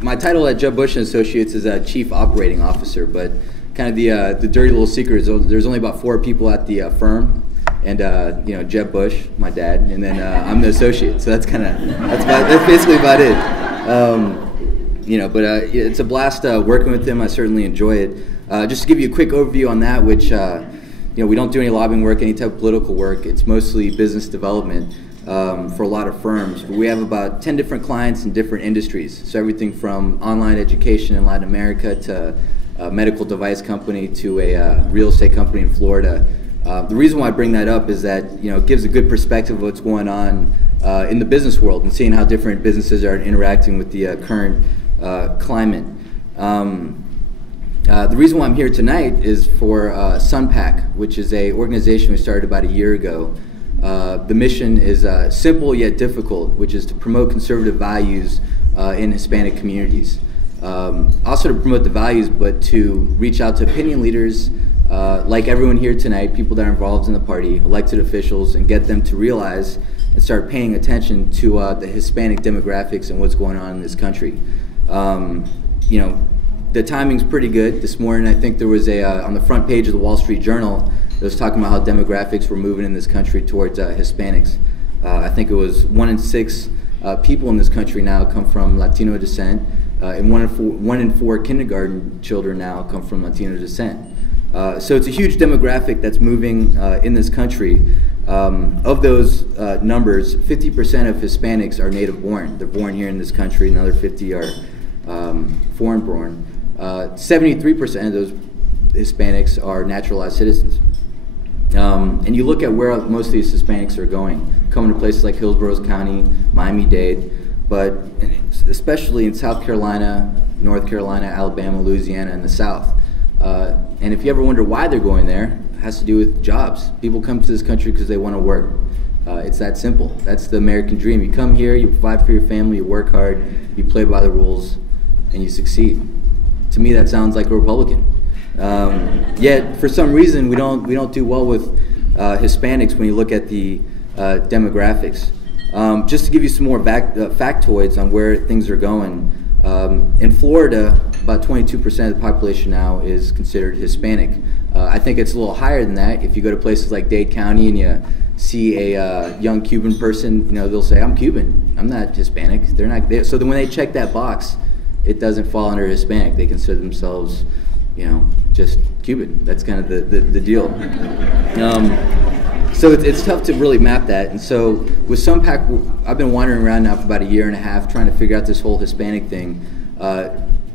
my title at Jeb Bush and Associates is Chief Operating Officer, but kind of the dirty little secret is there's only about 4 people at the firm, and Jeb Bush, my dad, and then I'm the associate. So that's basically about it. But it's a blast working with him. I certainly enjoy it. Just to give you a quick overview on that, which we don't do any lobbying work, any type of political work. It's mostly business development for a lot of firms. But we have about 10 different clients in different industries. So everything from online education in Latin America to a medical device company to a real estate company in Florida. The reason why I bring that up is that it gives a good perspective of what's going on in the business world and seeing how different businesses are interacting with the current climate. The reason why I'm here tonight is for SunPAC, which is an organization we started about a year ago. The mission is simple yet difficult, which is to promote conservative values in Hispanic communities. Also to promote the values, but to reach out to opinion leaders like everyone here tonight, people that are involved in the party, elected officials, and get them to realize and start paying attention to the Hispanic demographics and what's going on in this country. The timing's pretty good. This morning, I think there was on the front page of the Wall Street Journal, it was talking about how demographics were moving in this country towards Hispanics. I think it was 1 in 6 people in this country now come from Latino descent, and 1 in 4 kindergarten children now come from Latino descent. So it's a huge demographic that's moving in this country. Of those numbers, 50% of Hispanics are native born. They're born here in this country. Another 50 are foreign born. 73% of those Hispanics are naturalized citizens. And you look at where most of these Hispanics are going, coming to places like Hillsborough County, Miami-Dade, but especially in South Carolina, North Carolina, Alabama, Louisiana, and the South. And if you ever wonder why they're going there, it has to do with jobs. People come to this country because they want to work. It's that simple. That's the American dream. You come here, you provide for your family, you work hard, you play by the rules, and you succeed. To me, that sounds like a Republican. Yet, for some reason, we don't do well with Hispanics when you look at the demographics. Just to give you some more factoids on where things are going, in Florida, about 22% of the population now is considered Hispanic. I think it's a little higher than that. If you go to places like Dade County and you see a young Cuban person, they'll say, "I'm Cuban. I'm not Hispanic." They're not. So then when they check that box, it doesn't fall under Hispanic. They consider themselves, just Cuban. That's kind of the deal. So it's tough to really map that. And so with SunPAC, I've been wandering around now for about a year and a half trying to figure out this whole Hispanic thing,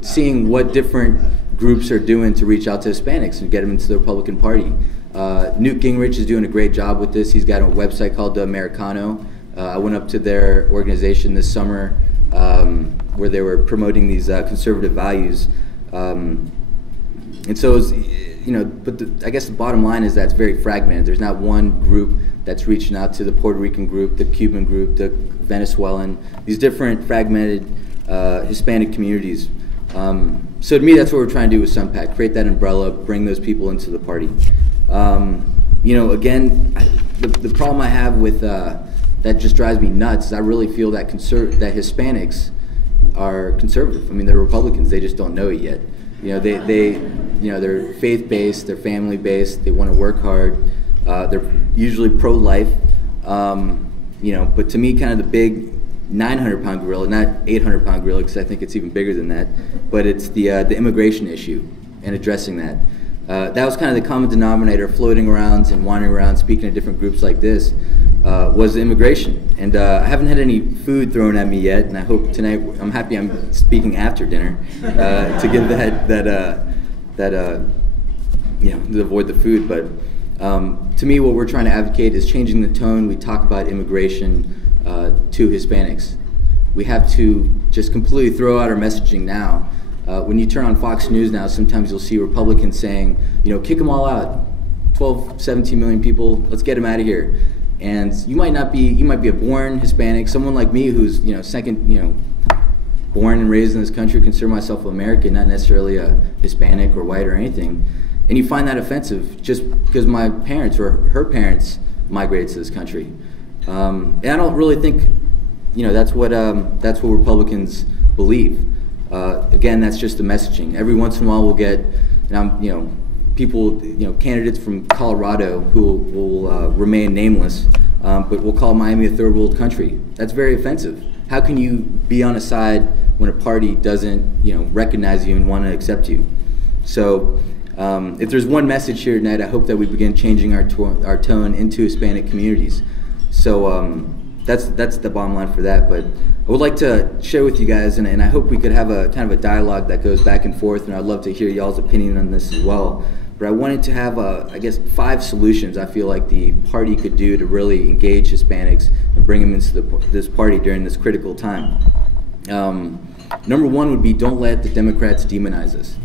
seeing what different groups are doing to reach out to Hispanics and get them into the Republican Party. Newt Gingrich is doing a great job with this. He's got a website called The Americano. I went up to their organization this summer where they were promoting these conservative values. And so, but I guess the bottom line is that it's very fragmented. There's not one group that's reaching out to the Puerto Rican group, the Cuban group, the Venezuelan, these different fragmented Hispanic communities. So to me, that's what we're trying to do with SunPAC, create that umbrella, bring those people into the party. Again, the problem I have with that just drives me nuts is I really feel that that Hispanics are conservative. I mean, they're Republicans. They just don't know it yet. They're faith-based, they're family-based, they want to work hard, they're usually pro-life, but to me, kind of the big 900-pound gorilla, not 800-pound gorilla, because I think it's even bigger than that, but it's the immigration issue and addressing that. That was kind of the common denominator floating around and wandering around, speaking to different groups like this, was immigration. And I haven't had any food thrown at me yet, and I hope tonight, I'm happy I'm speaking after dinner to give to avoid the food. But to me, what we're trying to advocate is changing the tone. We talk about immigration to Hispanics. We have to just completely throw out our messaging now. When you turn on Fox News now, sometimes you'll see Republicans saying, kick them all out. 12, 17 million people, let's get them out of here. And you might be a born Hispanic, someone like me who's, born and raised in this country, consider myself American, not necessarily a Hispanic or white or anything. And you find that offensive just because my parents or her parents migrated to this country. And I don't really think, that's what Republicans believe. Again, that's just the messaging. Every once in a while we'll get, people, candidates from Colorado who will remain nameless, but we'll call Miami a third world country. That's very offensive. How can you be on a side when a party doesn't, recognize you and want to accept you? So if there's one message here tonight, I hope that we begin changing our tone into Hispanic communities. So that's the bottom line for that. But I would like to share with you guys, and I hope we could have a kind of a dialogue that goes back and forth, and I'd love to hear y'all's opinion on this as well. But I wanted to have, I guess, 5 solutions I feel like the party could do to really engage Hispanics and bring them into this party during this critical time. Number 1 would be, don't let the Democrats demonize us.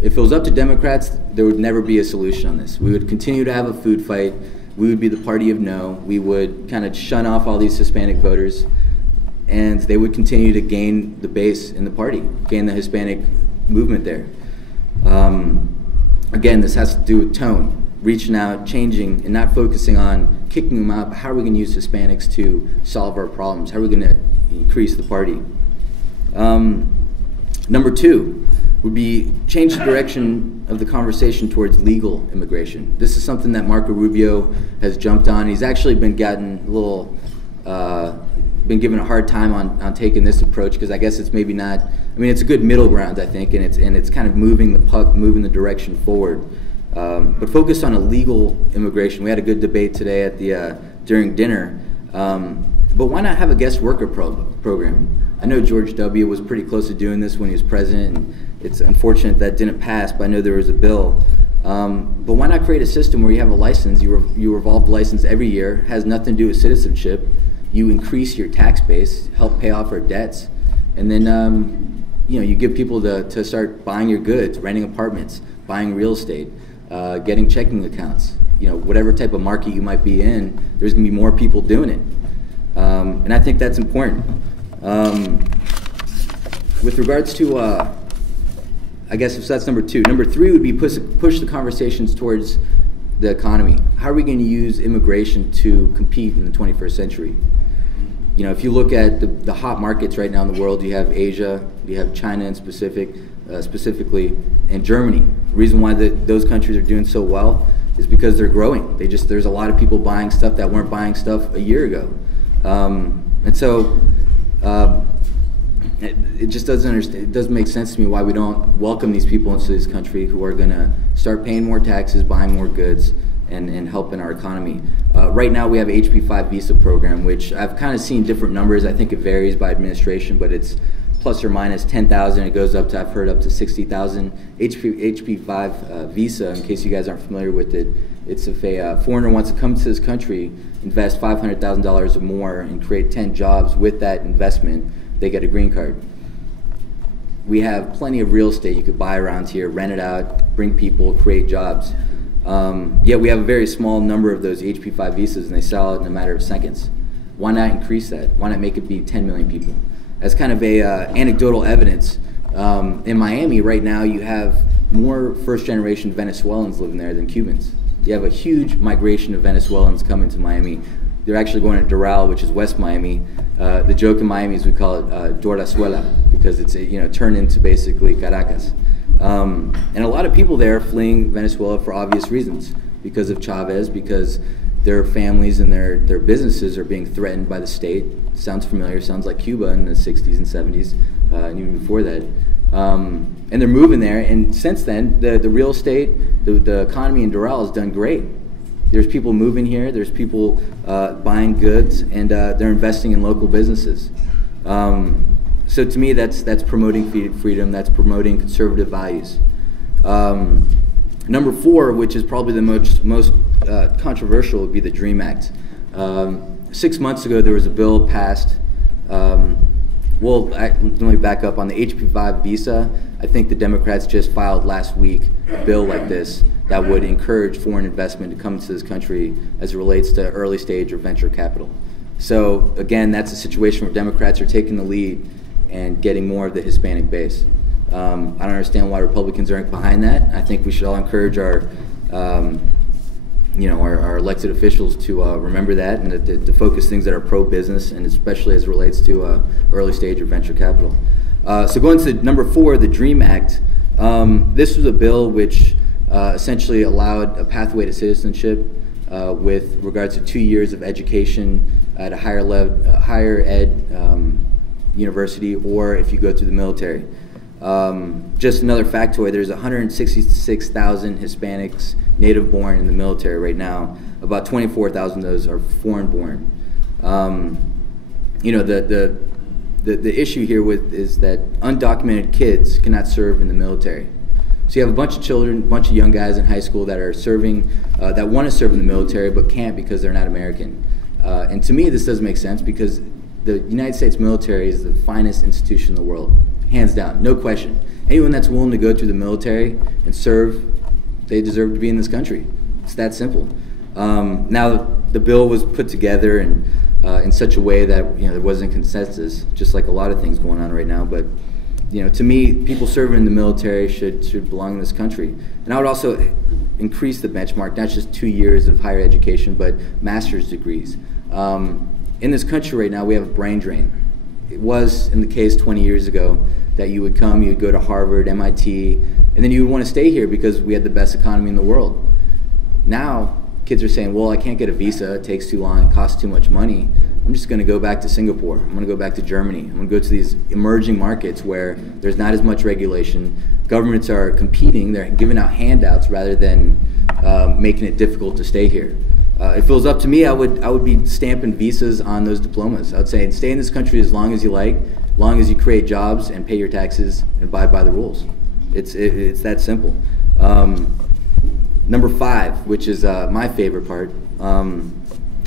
If it was up to Democrats, there would never be a solution on this. We would continue to have a food fight. We would be the party of no. We would kind of shun off all these Hispanic voters, and they would continue to gain the base in the party, gain the Hispanic movement there. Again, this has to do with tone, reaching out, changing, and not focusing on kicking them out, but how are we going to use Hispanics to solve our problems? How are we going to increase the party? Number 2 would be change the direction of the conversation towards legal immigration. This is something that Marco Rubio has jumped on. He's actually been gotten a little, been given a hard time on taking this approach, because I guess it's maybe not, it's a good middle ground, I think, and it's kind of moving the puck, moving the direction forward. But focus on a legal immigration. We had a good debate today at during dinner. But why not have a guest worker program? I know George W. was pretty close to doing this when he was president, and it's unfortunate that didn't pass, but I know there was a bill. But why not create a system where you have a license, you revolve the license every year, has nothing to do with citizenship, you increase your tax base, help pay off our debts, and then you give people to start buying your goods, renting apartments, buying real estate, getting checking accounts. Whatever type of market you might be in, there's going to be more people doing it. And I think that's important. With regards to, I guess so that's number 2. Number 3 would be push the conversations towards the economy. How are we going to use immigration to compete in the 21st century? If you look at the hot markets right now in the world, you have Asia, you have China in specifically, and Germany. The reason why those countries are doing so well is because they're growing. There's a lot of people buying stuff that weren't buying stuff a year ago. And so it just doesn't make sense to me why we don't welcome these people into this country who are going to start paying more taxes, buying more goods, and helping our economy. Right now we have an HB5 visa program, which I've kind of seen different numbers. I think it varies by administration, but it's plus or minus 10,000. It goes up to, I've heard, up to 60,000. HB5 visa, in case you guys aren't familiar with it, it's if a foreigner wants to come to this country, invest $500,000 or more, and create 10 jobs with that investment, they get a green card. We have plenty of real estate you could buy around here, rent it out, bring people, create jobs. Yet we have a very small number of those HB5 visas, and they sell out in a matter of seconds. Why not increase that? Why not make it be 10 million people? As kind of a anecdotal evidence, in Miami right now you have more first-generation Venezuelans living there than Cubans. You have a huge migration of Venezuelans coming to Miami. They're actually going to Doral, which is West Miami. The joke in Miami is we call it Dorlazuela, because it's turned into basically Caracas. And a lot of people there are fleeing Venezuela for obvious reasons, because of Chavez, because their families and their businesses are being threatened by the state. Sounds familiar, sounds like Cuba in the 60s and 70s, and even before that. And they're moving there, and since then, the real estate, the economy in Doral has done great. There's people moving here, there's people buying goods, and they're investing in local businesses. So to me, that's promoting freedom, that's promoting conservative values. Number 4, which is probably the most controversial, would be the DREAM Act. 6 months ago, there was a bill passed. Let me back up on the HB5 visa. I think the Democrats just filed last week a bill like this that would encourage foreign investment to come to this country as it relates to early stage or venture capital. So again, that's a situation where Democrats are taking the lead and getting more of the Hispanic base. I don't understand why Republicans aren't behind that. I think we should all encourage our elected officials to remember that, and to focus things that are pro-business, and especially as it relates to early stage or venture capital. So going to number 4, the DREAM Act. This was a bill which essentially allowed a pathway to citizenship with regards to 2 years of education at a higher ed university, or if you go through the military. Just another factoid, there's 166,000 Hispanics native born in the military right now. About 24,000 of those are foreign born. You know, the issue here is that undocumented kids cannot serve in the military. So you have a bunch of children, a bunch of young guys in high school that are serving, that want to serve in the military but can't because they're not American. And to me, this doesn't make sense, because the United States military is the finest institution in the world, hands down, no question. Anyone that's willing to go through the military and serve, they deserve to be in this country. It's that simple. Now, the bill was put together and in such a way that, you know, there wasn't consensus, just like a lot of things going on right now. But, you know, to me, people serving in the military should belong in this country. And I would also increase the benchmark, not just 2 years of higher education, but master's degrees. In this country right now, we have a brain drain. It was in the case 20 years ago that you would come, you would go to Harvard, MIT, and then you would want to stay here because we had the best economy in the world. Now, kids are saying, well, I can't get a visa, it takes too long, it costs too much money. I'm just going to go back to Singapore, I'm going to go back to Germany, I'm going to go to these emerging markets where there's not as much regulation, governments are competing, they're giving out handouts rather than making it difficult to stay here. If it was up to me, I would be stamping visas on those diplomas. I would say, stay in this country as long as you like, as long as you create jobs and pay your taxes and abide by the rules. It's that simple. Number 5, which is my favorite part,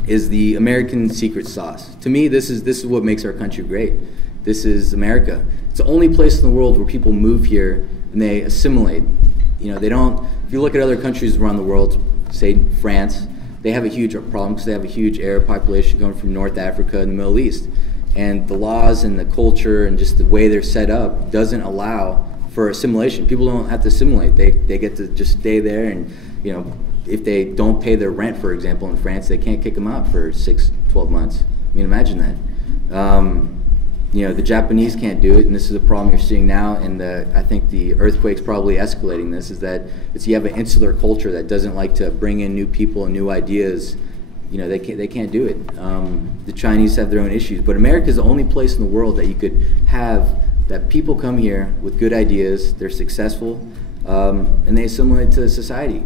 is the American secret sauce. To me, this is what makes our country great. This is America. It's the only place in the world where people move here and they assimilate. You know, they don't. If you look at other countries around the world, say France, they have a huge problem because they have a huge Arab population coming from North Africa and the Middle East. And the laws and the culture and just the way they're set up doesn't allow for assimilation. People don't have to assimilate. They get to just stay there, and, you know, if they don't pay their rent, for example, in France, they can't kick them out for 6-12 months. I mean, imagine that. You know, the Japanese can't do it, and this is a problem you're seeing now, and I think the earthquake's probably escalating this, is that you have an insular culture that doesn't like to bring in new people and new ideas. You know, they can't do it. The Chinese have their own issues, but America is the only place in the world that you could have that people come here with good ideas, they're successful, and they assimilate to society.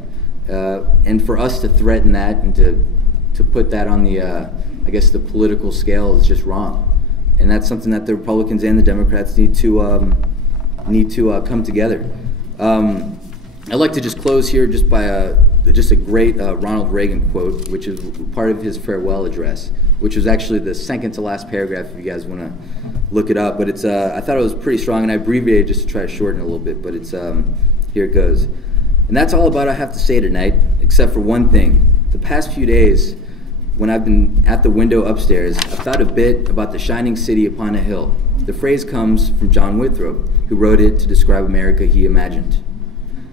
And for us to threaten that and to put that on the, I guess, the political scale is just wrong. And that's something that the Republicans and the Democrats need to come together. I'd like to just close here just by a great Ronald Reagan quote, which is part of his farewell address, which was actually the second to last paragraph if you guys want to look it up. But it's I thought it was pretty strong, and I abbreviated just to try to shorten it a little bit. But it's here it goes. And that's all about I have to say tonight, except for one thing. The past few days, when I've been at the window upstairs, I've thought a bit about the shining city upon a hill. The phrase comes from John Winthrop, who wrote it to describe America he imagined.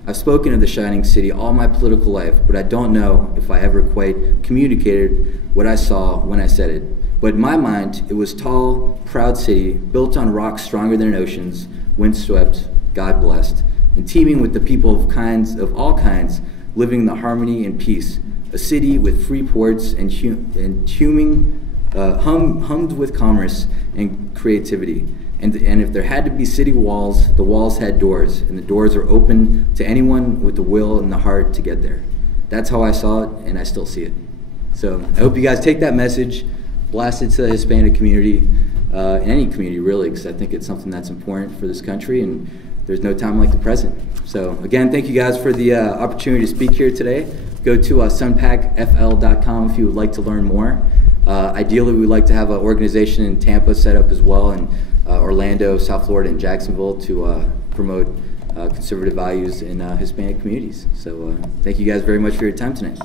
I've spoken of the shining city all my political life, but I don't know if I ever quite communicated what I saw when I said it. But in my mind, it was tall, proud city, built on rocks stronger than oceans, windswept, God blessed, and teeming with the people of all kinds, living in the harmony and peace. A city with free ports and hummed with commerce and creativity. And if there had to be city walls, the walls had doors, and the doors are open to anyone with the will and the heart to get there. That's how I saw it, and I still see it. So I hope you guys take that message, blast it to the Hispanic community, and any community really, because I think it's something that's important for this country, and there's no time like the present. So again, thank you guys for the opportunity to speak here today. Go to sunpackfl.com if you would like to learn more. Ideally, we'd like to have an organization in Tampa set up as well, and Orlando, South Florida, and Jacksonville to promote conservative values in Hispanic communities. So thank you guys very much for your time tonight.